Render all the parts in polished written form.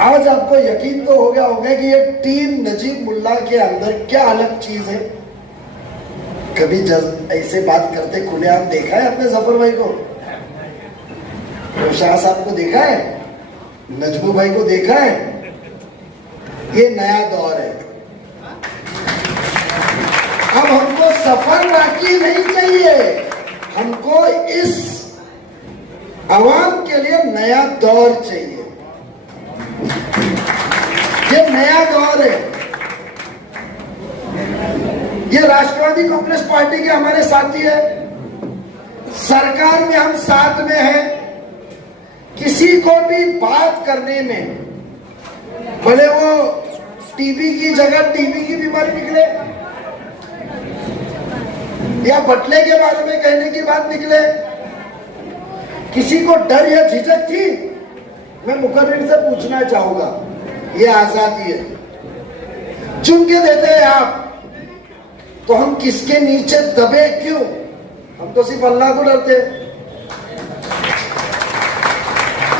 आज आपको यकीन तो हो गया होगा कि ये टीम नजीब मुल्ला के अंदर क्या अलग चीज है। कभी ऐसे बात करते खुलेआम देखा है आपने जफर भाई को? शाह साहब को देखा है? नजमू भाई को देखा है? ये नया दौर है। अब हमको सफर बाकी नहीं चाहिए, हमको इस आवाम के लिए नया दौर चाहिए। ये नया दौर है। ये राष्ट्रवादी कांग्रेस पार्टी के हमारे साथी है, सरकार में हम साथ में हैं। किसी को भी बात करने में, भले वो टीबी की जगह टीबी की बीमारी निकले या बटले के बारे में कहने की बात निकले, किसी को डर या झिझक थी? मैं मुकर्रिर से पूछना चाहूंगा, ये आजादी है, चुन के देते हैं आप, तो हम किसके नीचे दबे क्यों? हम तो सिर्फ अल्लाह को डरते हैं।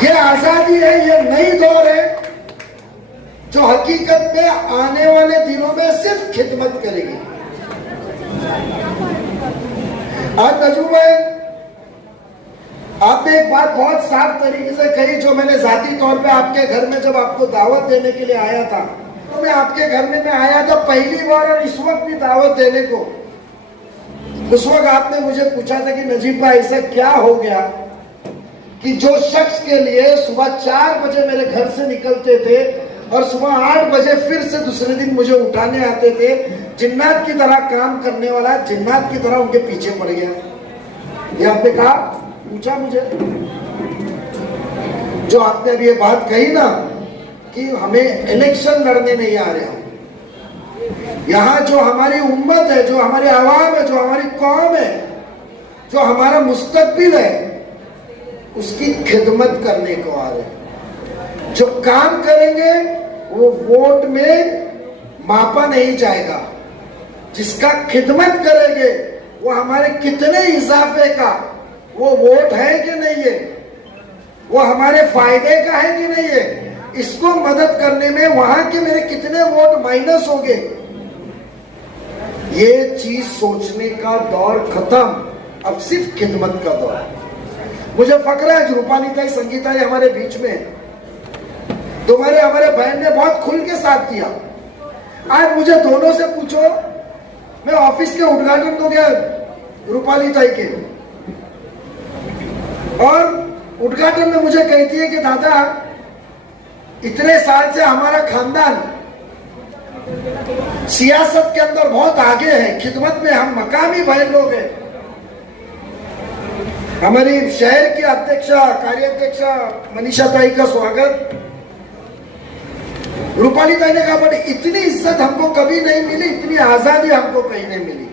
ये आजादी है, ये नई दौर है जो हकीकत में आने वाले दिनों में सिर्फ खिदमत करेगी। आज नजूम है, आपने एक बात बहुत साफ तरीके से कही, जो मैंने जाती तौर पे आपके घर में जब आपको दावत देने के लिए आया था, तो मैं आपके घर में मैं आया था पहली बार, और इस वक्त भी दावत देने को। उस वक्त आपने मुझे पूछा था कि नजीब भाई ऐसा क्या हो गया कि जो शख्स के लिए सुबह 4 बजे मेरे घर से निकलते थे और सुबह 8 बजे फिर से दूसरे दिन मुझे उठाने आते थे, जिन्नात की तरह काम करने वाला जिन्नात की तरह उनके पीछे पड़ गया। ये आपने कहा, पूछा मुझे, जो आपने अभी ये बात कही ना कि हमें इलेक्शन लड़ने नहीं आ रहे हैं, यहाँ जो हमारी उम्मत है, जो हमारी आवाम है, जो हमारी कौम है, जो हमारा मुस्तकबिल है, उसकी खिदमत करने को आ रहे हैं। जो काम करेंगे वो वोट में मापा नहीं जाएगा, जिसका खिदमत करेंगे वो हमारे कितने इजाफे का वो वोट है कि नहीं है, वो हमारे फायदे का है कि नहीं है, इसको मदद करने में वहां के मेरे कितने वोट माइनस हो गए, ये चीज सोचने का दौर खत्म, अब सिर्फ खिदमत का दौर। मुझे फक्र है रूपाली ताई, संगीता जी हमारे बीच में, तुम्हारे हमारे बहन ने बहुत खुल के साथ दिया। आज मुझे दोनों से पूछो, मैं ऑफिस के उद्घाटन को गया रूपाली ताई के, और उद्घाटन में मुझे कहती है कि दादा इतने साल से हमारा खानदान सियासत के अंदर बहुत आगे है, खिदमत में हम मकामी बहन लोग हैं। हमारी शहर की अध्यक्षा कार्याध्यक्षा मनीषा ताई का स्वागत। रूपाली ताई ने कहा, बट इतनी इज्जत हमको कभी नहीं मिली, इतनी आजादी हमको कहीं नहीं मिली।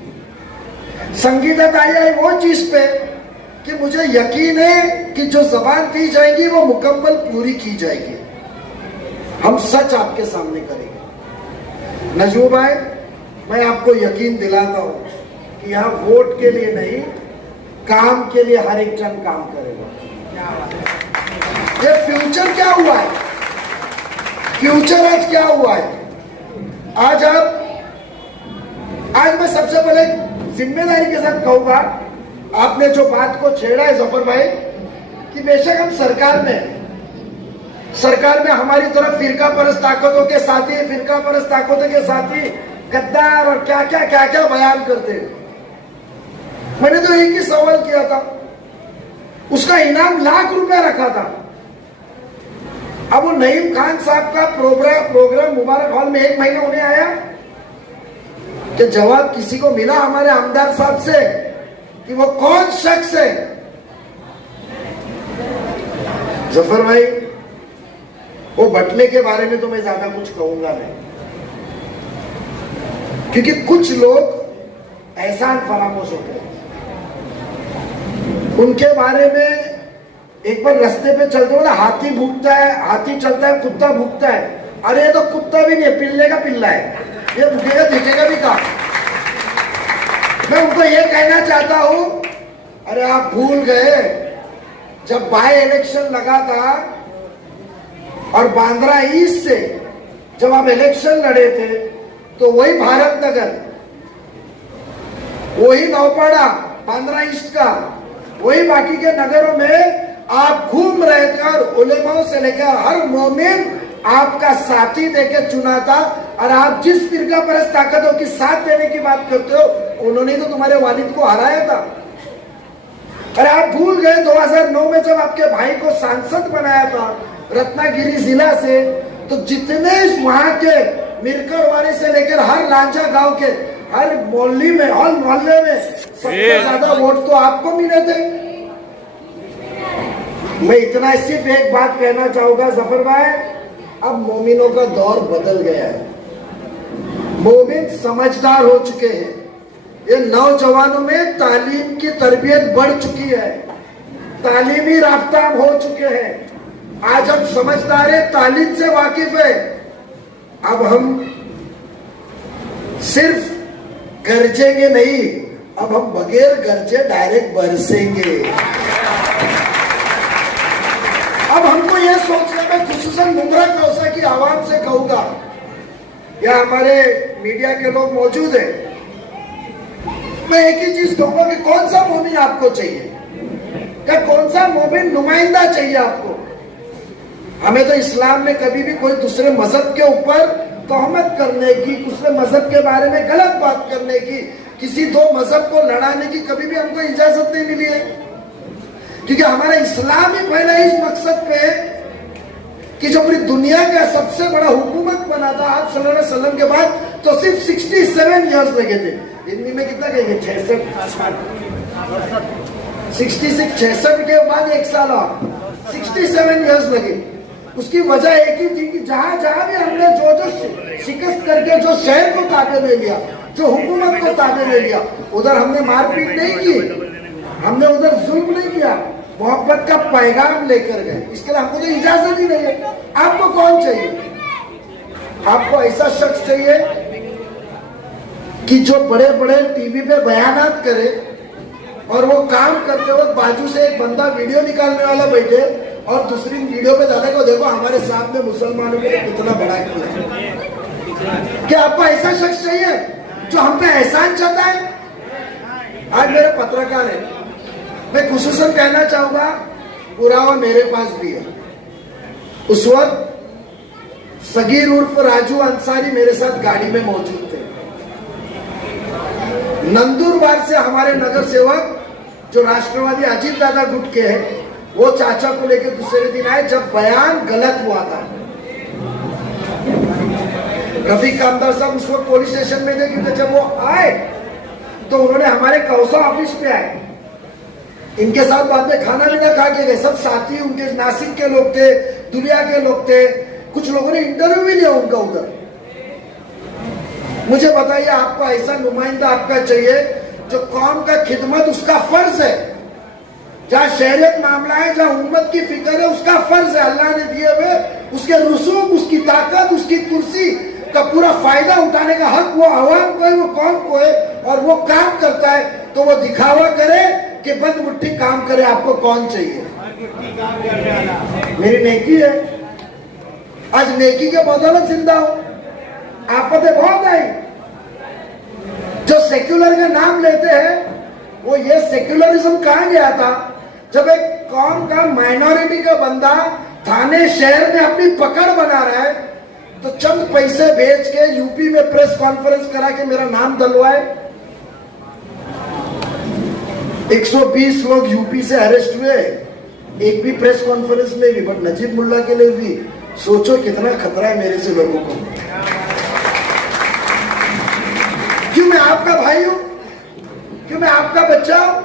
संगीता ताई आई वो चीज पे कि मुझे यकीन है कि जो जबान दी जाएगी वो मुकम्मल पूरी की जाएगी। हम सच आपके सामने करेंगे। नजूम भाई, मैं आपको यकीन दिलाता हूं कि यहाँ वोट के लिए नहीं, काम के लिए हर एक जन काम करेगा। ये फ्यूचर क्या हुआ है, फ्यूचर आज क्या हुआ है? आज मैं सबसे पहले जिम्मेदारी के साथ कहूंगा, आपने जो बात को छेड़ा है जफर भाई, कि बेशक हम सरकार में हमारी तरफ फिरका परस्त ताकतों के साथी, फिरका परस्त ताकतों के साथी गद्दार और क्या क्या बयान करते हैं। मैंने तो एक ही सवाल किया था, उसका इनाम ₹1,00,000 रखा था। अब वो नईम खान साहब का प्रोग्राम मुबारक हॉल में 1 महीना होने आया कि जवाब किसी को मिला हमारे आमदार साहब से कि वो कौन शख्स है? जफर भाई, वो बटले के बारे में तो मैं ज्यादा कुछ कहूंगा नहीं, क्योंकि कुछ लोग एहसान फरामोश हो गए। उनके बारे में एक बार रास्ते पे चलते हो ना, हाथी भूखता है, हाथी चलता है, कुत्ता भूखता है। अरे ये तो कुत्ता भी नहीं है, पिल्ले का पिल्ला है, ये भूखेगा दिखेगा भी कहाँ। मैं उनको ये कहना चाहता हूं, अरे आप भूल गए जब बाय इलेक्शन लगा था और बांद्रा ईस्ट से जब आप इलेक्शन लड़े थे तो वही भारत नगर, वही नौपाड़ा, बांद्रा ईस्ट का, वही बाकी के नगरों में आप घूम रहे थे और उलेमाओं से लेकर हर मोमिन आपका साथी देकर चुना था। और आप जिस फिरका परस्त ताकतों की साथ देने की बात करते हो, उन्होंने तो तुम्हारे वालिद को हराया था। अरे आप भूल गए 2009 में जब आपके भाई को सांसद बनाया था रत्नागिरी जिला से, तो जितने वहां के मिरकरवाड़ी से लेकर हर लांचा गांव के हर मोहल्ले में, हर मोहल्ले में सबसे ज्यादा वोट तो आपको मिले थे। मैं इतना सिर्फ एक बात कहना चाहूंगा जफर भाई, अब मोमिनों का दौर बदल गया है। मोमिन समझदार हो चुके हैं। ये नौजवानों में तालीम की तरबियत बढ़ चुकी है, तालीमी राफ्ता हो चुके हैं। आज हम समझदार है, तालीम से वाकिफ है। अब हम सिर्फ गरजेंगे नहीं, अब हम बगैर गरजे डायरेक्ट बरसेंगे। अब हमको यह सोचना, मैं खुसूसन मुमरा कौसा की आवाम से कहूंगा, या हमारे मीडिया के लोग मौजूद हैं, मैं एक ही चीज कहूंगा कि कौन सा मोमिन आपको चाहिए, क्या कौन सा मोमिन नुमाइंदा चाहिए आपको। हमें तो इस्लाम में कभी भी कोई दूसरे मजहब के ऊपर तोहमत करने की, दूसरे मजहब के बारे में गलत बात करने की, किसी दो मजहब को लड़ाने की कभी भी हमको इजाजत नहीं मिली है। क्योंकि हमारा इस्लाम ही पहले इस मकसद पे है कि जो पूरी दुनिया का सबसे बड़ा हुकूमत बना था आप सल्लल्लाहु अलैहि वसल्लम के बाद, तो सिर्फ 67 इयर्स लगे थे। हिंदी में कितना कहेंगे, 66 के बाद एक साल और 67 इयर्स लगे। उसकी वजह एक ही थी कि जहां जहां भी हमने जो जो शिकस्त करके जो शहर को ताबे में लिया, जो हुकूमत को ताबे में लिया, उधर हमने मारपीट नहीं की, हमने उधर जुल्म नहीं किया, मोहब्बत का पैगाम लेकर गए। इसके लिए हमको तो इजाजत ही नहीं है। आपको कौन चाहिए? आपको ऐसा शख्स चाहिए कि जो बड़े बड़े टीवी पे बयानात करे और वो काम करते वक्त बाजू से एक बंदा वीडियो निकालने वाला बैठे और दूसरी वीडियो पे दादा को देखो हमारे सामने मुसलमानों ने कितना बड़ा किया। क्या आपको ऐसा शख्स चाहिए जो हम पे एहसान चाहता है? आज मेरे पत्रकार है, मैं खुसूसन कहना चाहूंगा, पुरावा मेरे पास भी है। उस वक्त सगीर उर्फ राजू अंसारी मेरे साथ गाड़ी में मौजूद थे। नंदुरबार से हमारे नगर सेवक जो राष्ट्रवादी अजीत दादा गुट के हैं, वो चाचा को लेकर दूसरे दिन आए जब बयान गलत हुआ था। रफीक कामदार साहब उस वक्त पुलिस स्टेशन में थे, क्योंकि जब वो आए तो उन्होंने हमारे कौसा ऑफिस पे आए, इनके साथ बाद में खाना पीना खा के गए। सब साथी उनके नासिक के लोग थे, दुनिया के लोग थे, कुछ लोगों ने इंटरव्यू भी लिया उनका उधर। मुझे बताइए, आपको ऐसा नुमाइंदा आपका चाहिए जो कौम का खिदमत उसका फर्ज है, जहाँ शहरियत मामला है, जहाँ उम्मत की फिक्र है, उसका फर्ज है। अल्लाह ने दिए हुए उसके रसूख, उसकी ताकत, उसकी कुर्सी का पूरा फायदा उठाने का हक वो अवाम को है, वो कौम को है। और वो काम करता है तो वो दिखावा करे कि बंद मुट्ठी काम करे। आपको कौन चाहिए? मेरी नेकी है, आज नेकी के बदौलत जिंदा हो। आफतें बहुत आई, जो सेक्युलर का नाम लेते हैं, वो ये सेक्युलरिज्म कहां गया था जब एक कौम का माइनॉरिटी का बंदा थाने शहर में अपनी पकड़ बना रहा है, तो चंद पैसे भेज के यूपी में प्रेस कॉन्फ्रेंस करा के मेरा नाम दलवाए। 120 लोग यूपी से अरेस्ट हुए, एक भी प्रेस कॉन्फ्रेंस नहीं हुई। बट नजीब मुल्ला के लिए भी सोचो कितना खतरा है मेरे से लोगों को। क्यों मैं आपका भाई हूं, क्यों मैं आपका बच्चा हूं?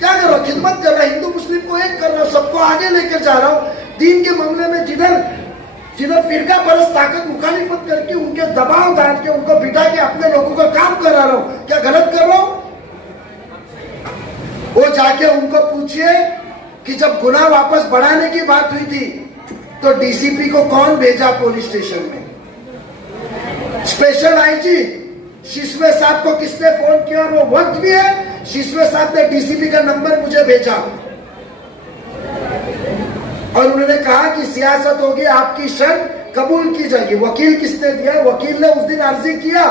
क्या कर रहा हूं? खिदमत कर रहा हूं, हिंदू मुस्लिम को एक कर रहा हूं, सबको आगे लेकर जा रहा हूं। दीन के मामले में जिधर फिरका परस्त ताकत मुखालिफत करके उनके दबाव डाल के उनको बिठा के अपने लोगों का काम करा रहा हूं, क्या गलत कर रहा हूं? वो जाके उनको पूछिए कि जब गुनाह वापस बढ़ाने की बात हुई थी तो डीसीपी को कौन भेजा पुलिस स्टेशन में? स्पेशल आईजी शिशवे साहब को किसने फोन किया? और वो वक्त भी है, शिशवे साहब ने डीसीपी का नंबर मुझे भेजा। और उन्होंने कहा कि सियासत होगी, आपकी शर्त कबूल की जाएगी। वकील किसने दिया? वकील ने उस दिन अर्जी किया,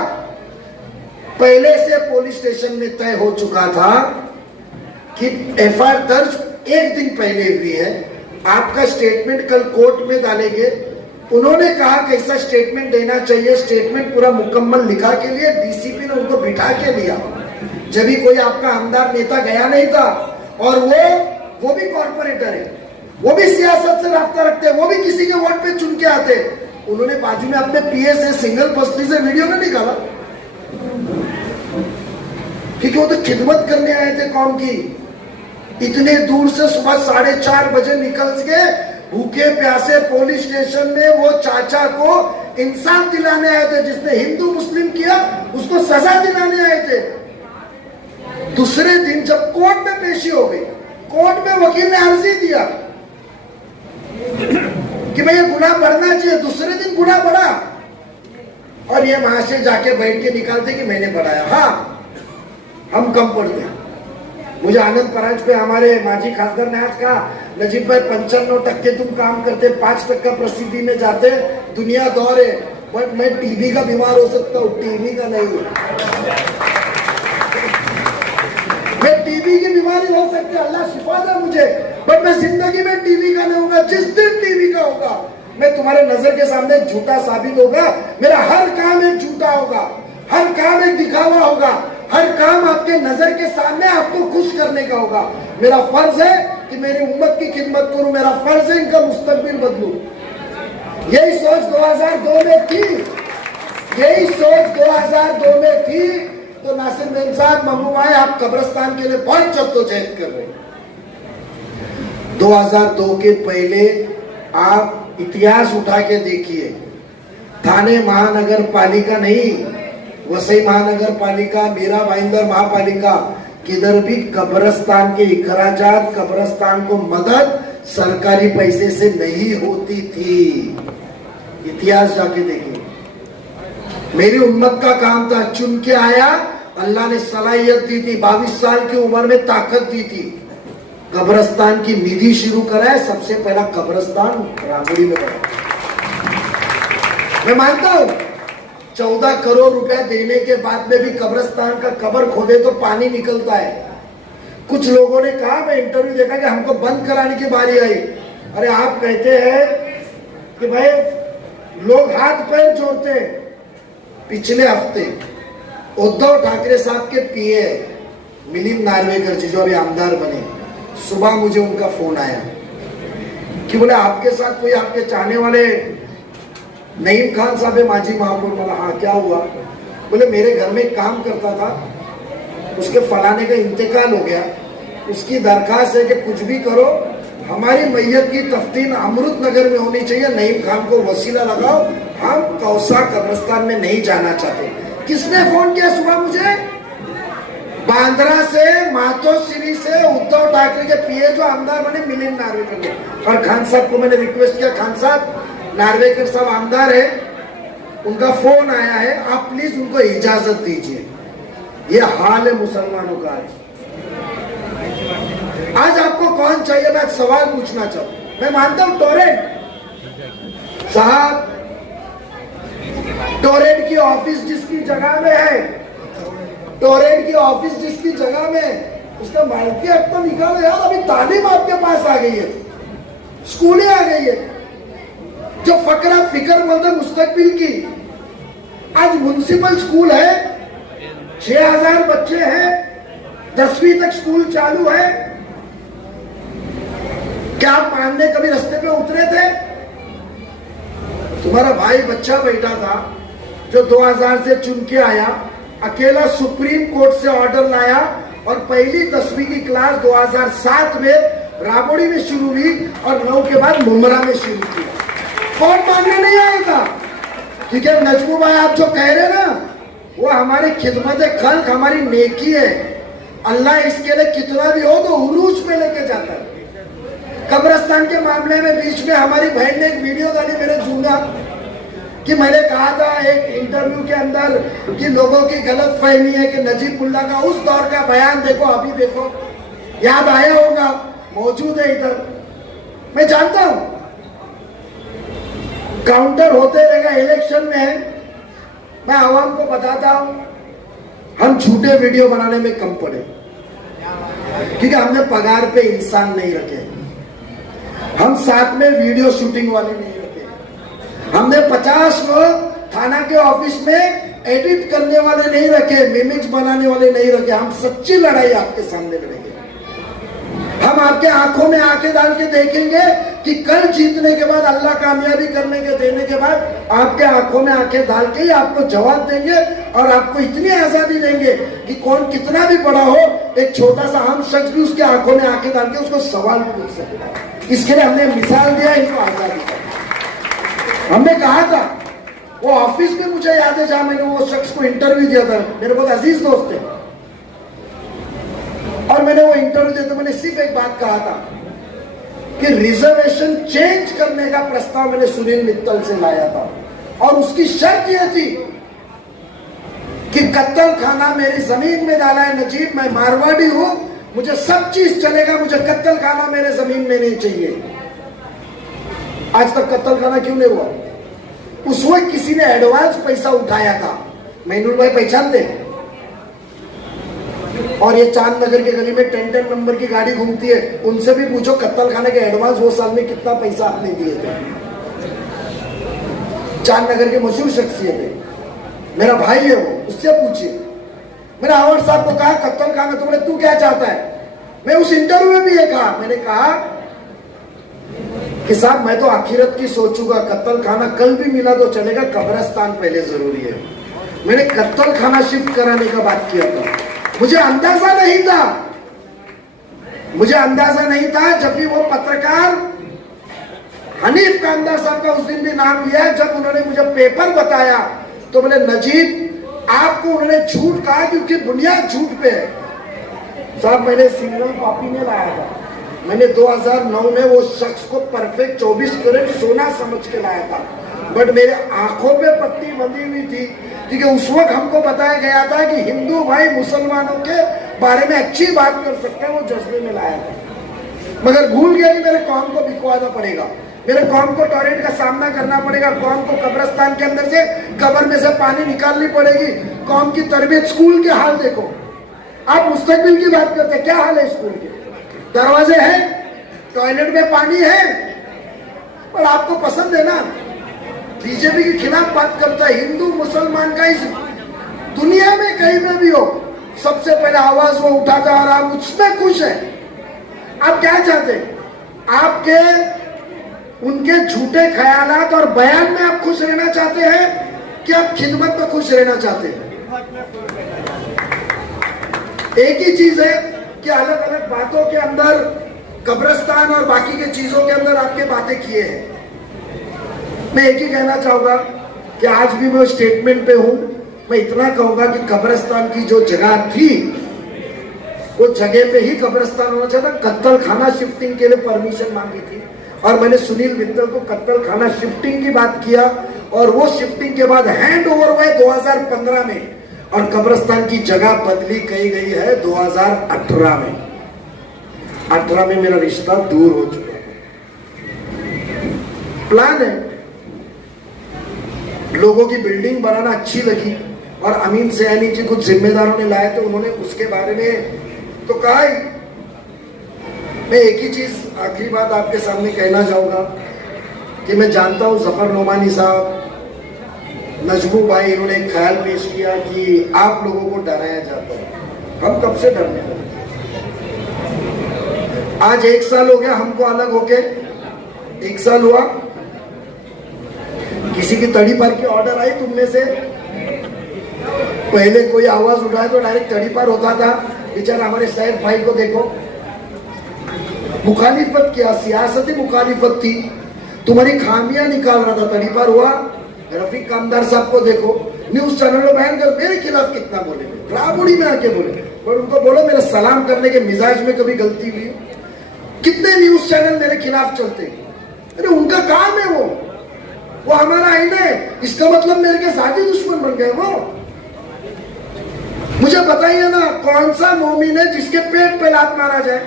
पहले से पुलिस स्टेशन में तय हो चुका था कि एफआईआर दर्ज एक दिन पहले हुई है, आपका स्टेटमेंट कल कोर्ट में डालेंगे। उन्होंने कहा कैसा स्टेटमेंट देना चाहिए, स्टेटमेंट पूरा मुकम्मल लिखा के लिए डीसीपी ने उनको बिठा के लिया, जब भी कोई आपका आमदार नेता गया नहीं था। और वो भी कॉर्पोरेटर है, वो भी सियासत से रास्ता रखते हैं, वो भी किसी के वोट पे चुन के आते। उन्होंने बाजू में अपने पीए से सिंगल पसली से वीडियो में निकाला, क्योंकि वो तो खिदमत करने आए थे कौम की। इतने दूर से सुबह 4:30 बजे निकल के भूखे प्यासे पुलिस स्टेशन में वो चाचा को इंसाफ दिलाने आए थे, जिसने हिंदू मुस्लिम किया उसको सजा दिलाने आए थे। दूसरे दिन जब कोर्ट में पेशी हो गई, कोर्ट में वकील ने अर्जी दिया कि भाई ये गुनाह बढ़ना चाहिए, दूसरे दिन गुनाह बढ़ा और ये वहां से जाके बैठ के निकालते कि मैंने बढ़ाया। हाँ, हम कम पढ़ते हैं। मुझे आनंद परांज पे हमारे माजी खासदार ने आज कहा, नजीब भाई 95% तुम काम करते, 5% प्रसिद्धि में जाते, दुनिया दौर है, बट मैं टीबी का बीमार हो सकता हूँ, टीबी का नहीं। मैं टीबी की बीमारी हो सकती है, अल्लाह शिफा दे मुझे, बट मैं जिंदगी में टीबी का नहीं होगा। जिस दिन टीबी का होगा, मैं तुम्हारे नजर के सामने झूठा साबित होगा। मेरा हर काम एक झूठा होगा, हर काम एक दिखावा होगा, हर काम आपके नजर के सामने आपको खुश करने का होगा। मेरा फर्ज है कि मेरी उम्मत की खिदमत करूं, मेरा फर्ज है इनका मुस्तकबिल बदलूं। यही सोच 2002 में थी, यही सोच 2002 में थी। तो नासिर मेम साहब, महबूब आए, आप कब्रिस्तान के लिए बहुत जद्दोजहद कर रहे हैं। 2002 के पहले आप इतिहास उठा के देखिए, थाने महानगर पालिका नहीं, वसई महानगर पालिका, मीरा भाईंदर महापालिका, किधर भी कब्रिस्तान के इखराजात, कब्रिस्तान को मदद सरकारी पैसे से नहीं होती थी। इतिहास जाके देखिए। मेरी उम्मत का काम था, चुन के आया, अल्लाह ने सलाहियत दी थी, 22 साल की उम्र में ताकत दी थी, कब्रिस्तान की निधि शुरू कराए। सबसे पहला कब्रिस्तान रामगढ़ी में बना। मैं मानता हूं 14 करोड़ रुपया देने के बाद में भी कब्रिस्तान का कब्र खोदे तो पानी निकलता है। कुछ लोगों ने कहा, मैं इंटरव्यू देखा कि हमको बंद कराने की बारी आई। अरे आप कहते हैं कि भाई लोग हाथ पैर जोड़ते हैं। पिछले हफ्ते उद्धव ठाकरे साहब के पीए मिलिंद नार्वेकर जी, जो अभी आमदार बने, सुबह मुझे उनका फोन आया कि बोले आपके साथ कोई आपके चाहने वाले नईम खान साहब है, माजी महापौर। बोला हाँ, क्या हुआ? बोले मेरे घर में काम करता था, उसके फलाने का इंतकाल हो गया, उसकी दरखास्त है कि कुछ भी करो, हमारी मैयत की तफ्तीन अमृत नगर में होनी चाहिए, नईम खान को वसीला लगाओ, हम कौसा कब्रिस्तान में नहीं जाना चाहते। किसने फोन किया सुबह मुझे? बांद्रा से, मातोश्री से उद्धव ठाकरे के पीए जो आमदार बने मिलिंद नार्वेकर ने। और खान साहब को मैंने रिक्वेस्ट किया, खान साहब नार्वेकर साहब आमदार है, उनका फोन आया है, आप प्लीज उनको इजाजत दीजिए। ये हाल है मुसलमानों का आज आपको कौन चाहिए? मैं सवाल पूछना चाहूं। मैं मानता हूं टोरेंट साहब, टोरेंट की ऑफिस जिसकी जगह में है, टोरेंट की ऑफिस जिसकी जगह में, उसका मालिकी हक तो निकालो यार। अभी तालीम आपके पास आ गई है, स्कूलें आ गई है, जो फकरा फिक्र बोलते मुस्तकबिल की। आज म्युनिसिपल स्कूल है, 6000 बच्चे हैं, 10वीं तक स्कूल चालू है। क्या आप मानने कभी रास्ते पे उतरे थे? तुम्हारा भाई बच्चा बैठा था जो 2000 से चुन के आया, अकेला सुप्रीम कोर्ट से ऑर्डर लाया और पहली 10वीं की क्लास 2007 में राबड़ी में शुरू हुई और 9 के बाद मुमरा में शुरू की। कौन मांगने नहीं आया था? ठीक है नजमू भाई, आप जो कह रहे ना, वो हमारी खिदमत खल्क, हमारी नेकी है। अल्लाह इसके लिए कितना भी हो तो उरूज में लेके जाता है। कब्रिस्तान के मामले में बीच में हमारी बहन ने एक वीडियो डाली मेरे जूना कि मैंने कहा था एक इंटरव्यू के अंदर कि लोगों की गलत फहमी है कि नजीबुल्लाह का उस दौर का बयान देखो, अभी देखो, याद आया होगा, मौजूद है इधर। मैं जानता हूं काउंटर होते रहेगा इलेक्शन में। मैं आवाम को बताता हूं, हम झूठे वीडियो बनाने में कम पड़े, क्योंकि हमने पगार पे इंसान नहीं रखे, हम साथ में वीडियो शूटिंग वाले नहीं रखे, हमने 50 लोग थाना के ऑफिस में एडिट करने वाले नहीं रखे, मिमिक्स बनाने वाले नहीं रखे। हम सच्ची लड़ाई आपके सामने लड़ेंगे। हम आपके आंखों में आंखें डाल के देखेंगे कि कल जीतने के बाद, अल्लाह कामयाबी करने के देने के बाद, आपके आंखों में आंखें डाल के ही आपको जवाब देंगे और आपको इतनी आजादी देंगे कि कौन कितना भी बड़ा हो, एक छोटा सा हम शख्स भी उसके आंखों में आंखें डाल के उसको सवाल पूछ सकता है। इसके लिए हमने मिसाल दिया, इनको आजादी दी। हमने कहा था, वो ऑफिस में मुझे याद है जहां मैंने वो शख्स को इंटरव्यू दिया था, मेरे बहुत अजीज दोस्त थे, और मैंने वो इंटरव्यू दिया था, मैंने सिर्फ एक बात कहा था कि रिजर्वेशन चेंज करने का प्रस्ताव मैंने सुनील मित्तल से लाया था, और उसकी शर्त यह थी कि कत्तल खाना मेरी जमीन में डाला है। नजीब, मैं मारवाड़ी हूं, मुझे सब चीज चलेगा, मुझे कत्तल खाना मेरे जमीन में नहीं चाहिए। आज तक कत्तल खाना क्यों नहीं हुआ? उस वक्त किसी ने एडवांस पैसा उठाया था, मैनुल भाई पहचानते, और ये चांद नगर के गली में 10 नंबर की गाड़ी घूमती है, उनसे भी पूछो कत्तल खाने के एडवांस वो साल में कितना पैसा आपने दिए थे। चांद नगर के मशहूर शख्सियत है, मेरा भाई है वो, उससे पूछिए। मैंने आवर साहब को कहा कत्तल खाना, तो बोले तू क्या चाहता है? मैं उस इंटरव्यू में भी ये कहा, मैंने कहा कि साहब मैं तो आखिरत की सोचूंगा, कत्तल खाना कल भी मिला तो चलेगा, कब्रिस्तान पहले जरूरी है। मैंने कत्तल खाना शिफ्ट कराने का बात किया था। मुझे अंदाजा नहीं था, मुझे अंदाजा नहीं था, जब भी वो पत्रकार हनीफ कांदा साहब का उस दिन भी नाम लिया, जब उन्होंने मुझे पेपर बताया तो बोले नजीब आपको उन्होंने झूठ कहा क्योंकि बुनियाद झूठ पे है। साहब मैंने सिंगल कॉपी में लाया था, मैंने 2009 में वो शख्स को परफेक्ट 24 कैरेट सोना समझ के लाया था, बट मेरे आंखों पे पट्टी बंधी हुई थी, क्योंकि उस वक्त हमको बताया गया था कि हिंदू भाई मुसलमानों के बारे में अच्छी बात कर सकते हैं, वो जज्बे में लाया था। मगर भूल गया कि मेरे कौम को बिकवाना पड़ेगा, मेरे कौम को टॉयलेट का सामना करना पड़ेगा, कौम को कब्रिस्तान के अंदर से कब्र में से पानी निकालनी पड़ेगी, कौम की तरबियत। स्कूल के हाल देखो, आप मुस्तकबिल की बात करते हैं, क्या हाल है स्कूल के? दरवाजे हैं, टॉयलेट में पानी है, पर आपको पसंद है ना, बीजेपी के खिलाफ बात करता है। हिंदू मुसलमान का इस दुनिया में कहीं पे भी हो, सबसे पहले आवाज वो उठाता और आप उसमें खुश है। आप क्या चाहते हैं? आपके उनके झूठे ख्यालात और बयान में आप खुश रहना चाहते हैं कि आप खिदमत में खुश रहना चाहते हैं? एक ही चीज है कि अलग अलग बातों के अंदर, कब्रिस्तान और बाकी के चीजों के अंदर आपके बातें किए हैं। मैं एक ही कहना चाहूंगा कि आज भी मैं स्टेटमेंट पे हूं, मैं इतना कहूंगा कि कब्रिस्तान की जो जगह थी वो जगह पे ही कब्रिस्तान होना चाहिए था। कत्तल खाना शिफ्टिंग के लिए परमिशन मांगी थी और मैंने सुनील मित्तल को कत्तल खाना शिफ्टिंग की बात किया, और वो शिफ्टिंग के बाद हैंड ओवर हुए 2015 में, और कब्रिस्तान की जगह बदली कही गई है 2018 में। 18 में मेरा रिश्ता दूर हो चुका है। प्लान है, लोगों की बिल्डिंग बनाना अच्छी लगी, और अमीन सयानी जी कुछ जिम्मेदारों ने लाए तो उन्होंने उसके बारे में तो कहा ही। मैं एक ही चीज आखिरी बात आपके सामने कहना चाहूंगा कि मैं जानता हूं जफर नोमानी साहब, नजमू भाई, इन्होंने एक ख्याल पेश किया कि आप लोगों को डराया जाता है। हम कब से डरने लगे? आज 1 साल हो गया हमको अलग होके, 1 साल हुआ। किसी की तड़ी पार की ऑर्डर आई तुम में से? पहले कोई आवाज उठाए तो डायरेक्ट तड़ी पार होता था। बेचारा हमारे सैफ भाई को देखो, मुखालिफत किया, सियासती मुखालिफत थी, तुम्हारी खामियां निकाल रहा था, तड़ी पार हुआ। रफीक कामदार साहब को देखो, न्यूज चैनल में बयान कर मेरे खिलाफ कितना बोले, राबुड़ी में आके बोले, पर उनको बोलो मेरा सलाम करने के मिजाज में कभी गलती हुई? कितने न्यूज चैनल मेरे खिलाफ चलते? अरे उनका काम है वो हमारा आईना है। इसका मतलब मेरे के साथी दुश्मन बन गए वो? मुझे बताइए ना, कौन सा मोमिन है जिसके पेट पे लात मारा जाए?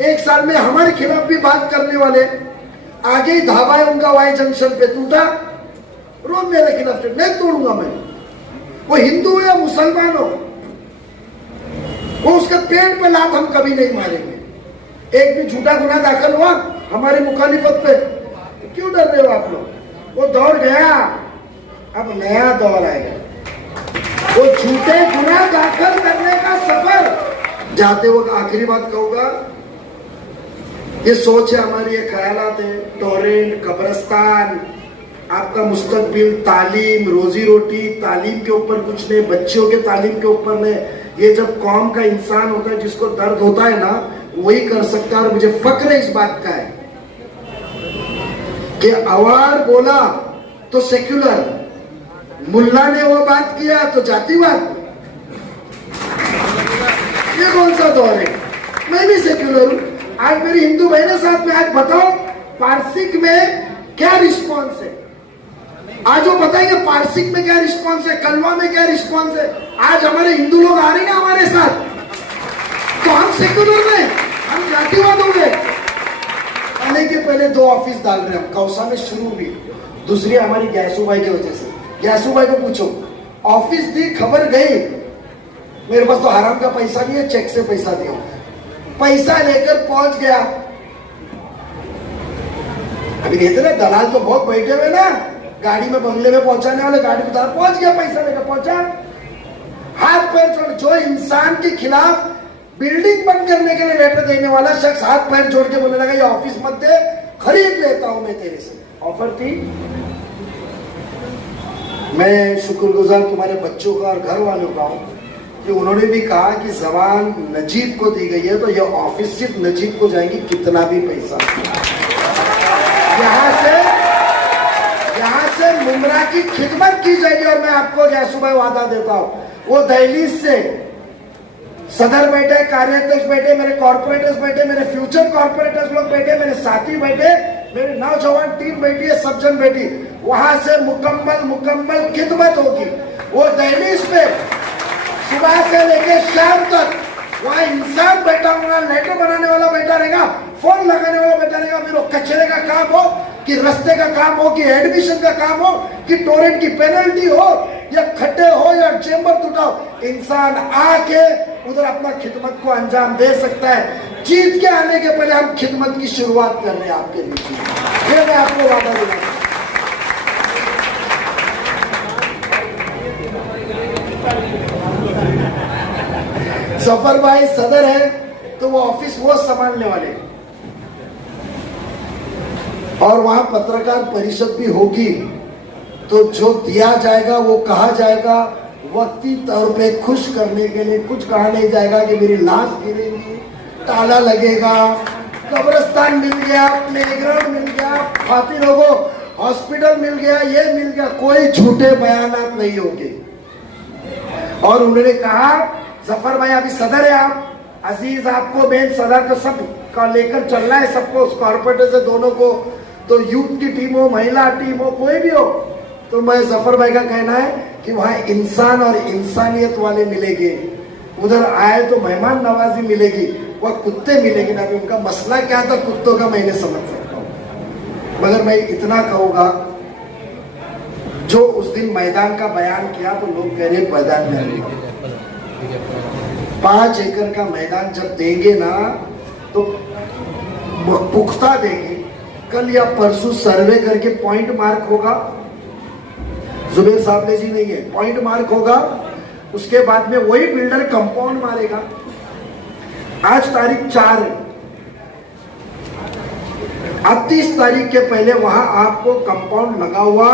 एक साल में हमारे खिलाफ भी बात करने वाले, आगे ही धाबा है उनका वाई जंक्शन पे, टूटा रोज मेरे खिलाफ, नहीं तोड़ूंगा मैं। वो हिंदू हो या मुसलमान हो, वो उसके पेट पे लात हम कभी नहीं मारेंगे। एक भी झूठा गुनाह दाखिल हुआ हमारी मुखालिफत पे, क्यों डर रहे हो आप लोग? वो दौर गया, अब नया दौर आएगा। वो झूठे गुनाह दाखिल करने का सफर जाते वक्त आखिरी बात कहूंगा, ये सोच है हमारी, ये ख्यालात है, टोरेंट, कब्रिस्तान, आपका मुस्तकबिल, तालीम, रोजी रोटी, तालीम के ऊपर कुछ नहीं, बच्चों के तालीम के ऊपर नहीं। ये जब कौम का इंसान होता है, जिसको दर्द होता है ना, वही कर सकता है। और मुझे फक्र इस बात का है कि अवार बोला तो सेक्युलर, मुल्ला ने वो बात किया तो जातिवाद। ये कौन सा दौर है? मैं भी सेक्युलर हूं। आज मेरी हिंदू बहनों साथ में, आज बताओ पारसिक में क्या रिस्पॉन्स है? आज वो बताएंगे पारसिक में क्या रिस्पॉन्स है, कलवा में क्या रिस्पॉन्स है। आज हमारे हिंदू लोग आ रहे हैं हमारे साथ, तो हम सेक्युलर में, हम जातिवाद हो गए। आने के पहले 2 ऑफिस डाल रहे हैं हम, कौसा में शुरू भी, दूसरी हमारी गैसू भाई की वजह से। गैसू भाई को पूछो, ऑफिस दी, खबर गई, मेरे पास तो हराम का पैसा नहीं है, चेक से पैसा दिया, पैसा लेकर पहुंच गया। अभी कहते ना दलाल तो बहुत बैठे हुए ना, गाड़ी में, बंगले में पहुंचाने वाले, गाड़ी में पहुंच गया, पैसा लेकर पहुंचा, हाथ पैर जोड़। जो इंसान के खिलाफ बिल्डिंग बंद करने के लिए लेटर देने वाला शख्स हाथ पैर जोड़ के बोलने लगा ये ऑफिस मत दे, खरीद लेता हूं मैं तेरे से। ऑफर थी। मैं शुक्रगुजार तुम्हारे बच्चों का और घर वालों का हूं कि उन्होंने भी कहा कि जबान नजीब को दी गई है, तो ये ऑफिस सिर्फ नजीब को जाएंगी, कितना भी पैसा। यहाँ से मुमरा की खिदमत की जाएगी। और मैं आपको जैसू भाई वादा देता हूं, वो दहलीज से सदर बैठे, कार्याध्यक्ष बैठे, मेरे कॉर्पोरेटर्स बैठे, मेरे फ्यूचर कॉर्पोरेटर्स लोग बैठे, मेरे साथी बैठे, मेरी नौजवान टीम बैठी है, सब जन बैठी, वहां से मुकम्मल खिदमत होगी। वो दहलीज पे सुबह से लेकर शाम तक वहां इंसान बैठा होगा, लेटर बनाने वाला बैठा रहेगा, फोन लगाने वाला बैठा रहेगा, फिर वो कचरे का काम हो कि रास्ते का काम हो कि एडमिशन का काम हो कि टोरेंट की पेनल्टी हो या खड्डे हो या चेंबर टूटा हो, इंसान आके उधर अपना खिदमत को अंजाम दे सकता है। जीत के आने के पहले हम खिदमत की शुरुआत कर रहे हैं आपके लिए, ये मैं आपको वादा दूंगा। जफर भाई सदर है तो वो ऑफिस वो संभालने वाले, और वहां पत्रकार परिषद भी होगी, तो जो दिया जाएगा वो कहा जाएगा वक्ती तौर पे खुश करने के लिए। कुछ कहा नहीं जाएगा कि मेरी लाश गिरेगी, ताला लगेगा, कब्रिस्तान मिल गया, प्लेग्राउंड मिल गया, खातिर लोगों हॉस्पिटल मिल गया, ये मिल गया, कोई झूठे बयानात नहीं होंगे। और उन्होंने कहा जफर भाई अभी सदर है आप, अजीज आपको बेन सदर को सब का लेकर चलना है, सबको कॉर्पोरेटर से दोनों को, तो यूथ की टीम हो, महिला टीम हो, कोई भी हो, तो मैं जफर भाई का कहना है कि वहां इंसान और इंसानियत वाले मिलेंगे। उधर आए तो मेहमान नवाजी मिलेगी, वह कुत्ते मिलेंगे ना। उनका मसला क्या था कुत्तों का, मैंने समझ सकता हूं, मगर मैं इतना कहूंगा, जो उस दिन मैदान का बयान किया तो लोग कह रहे मैदान में 5 एकड़ का मैदान जब देंगे ना तो पुख्ता देंगे। कल या परसों सर्वे करके पॉइंट मार्क होगा, जुबेर साहब ने जी नहीं है, पॉइंट मार्क होगा, उसके बाद में वही बिल्डर कंपाउंड मारेगा। आज तारीख 4 है, अब 30 तारीख के पहले वहां आपको कंपाउंड लगा हुआ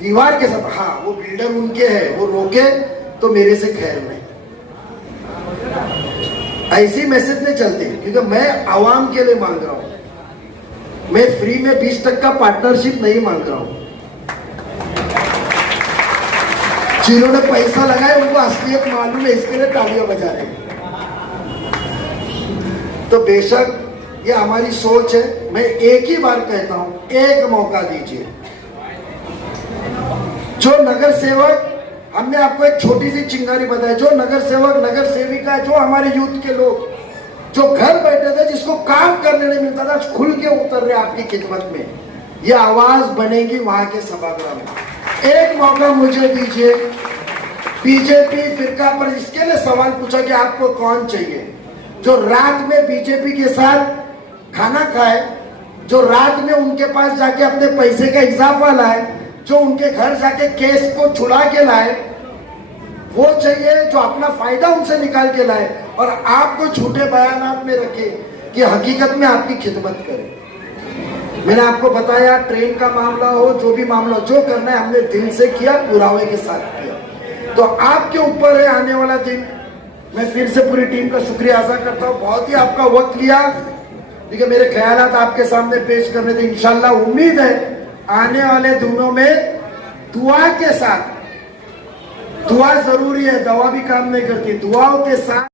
दीवार के साथ, हाँ वो बिल्डर उनके है, वो रोके तो मेरे से खैर नहीं, ऐसी मैसेज नहीं चलते, क्योंकि मैं आवाम के लिए मांग रहा हूं, मैं फ्री में 20% का पार्टनरशिप नहीं मांग रहा हूं। जिन्होंने पैसा लगाया उनको असलियत मालूम है, इसके लिए तालियां बजा रहे हैं। तो बेशक ये हमारी सोच है। मैं एक ही बार कहता हूं, एक मौका दीजिए। जो नगर सेवक, हमने आपको एक छोटी सी चिंगारी बताई, जो नगर सेवक, नगर सेविका, जो हमारे यूथ के लोग जो घर बैठे थे, जिसको काम करने नहीं मिलता था, खुल के उतर रहे आपकी खिदमत में। ये आवाज बनेगी वहां के सभागृह में। एक मौका मुझे दीजिए, बीजेपी फिरका पर इसके लिए सवाल पूछा कि आपको कौन चाहिए, जो रात में बीजेपी के साथ खाना खाए, जो रात में उनके पास जाके अपने पैसे का इजाफा लाए, जो उनके घर जाके केस को छुड़ा के लाए, वो चाहिए जो अपना फायदा उनसे निकाल के लाए और आपको झूठे बयानात में रखे कि हकीकत में आपकी खिदमत करे। मैंने आपको बताया, ट्रेन का मामला हो, जो भी मामला हो, जो करना है हमने दिल से किया, पुरावे के साथ किया। तो आपके ऊपर है आने वाला दिन। मैं फिर से पूरी टीम का शुक्रिया अदा करता हूँ, बहुत ही आपका वक्त लिया, लेकिन मेरे ख्यालात आपके सामने पेश करने थे। इंशाल्लाह उम्मीद है आने वाले दिनों में दुआ के साथ, दुआ जरूरी है, दवा भी काम नहीं करती, दुआओं के साथ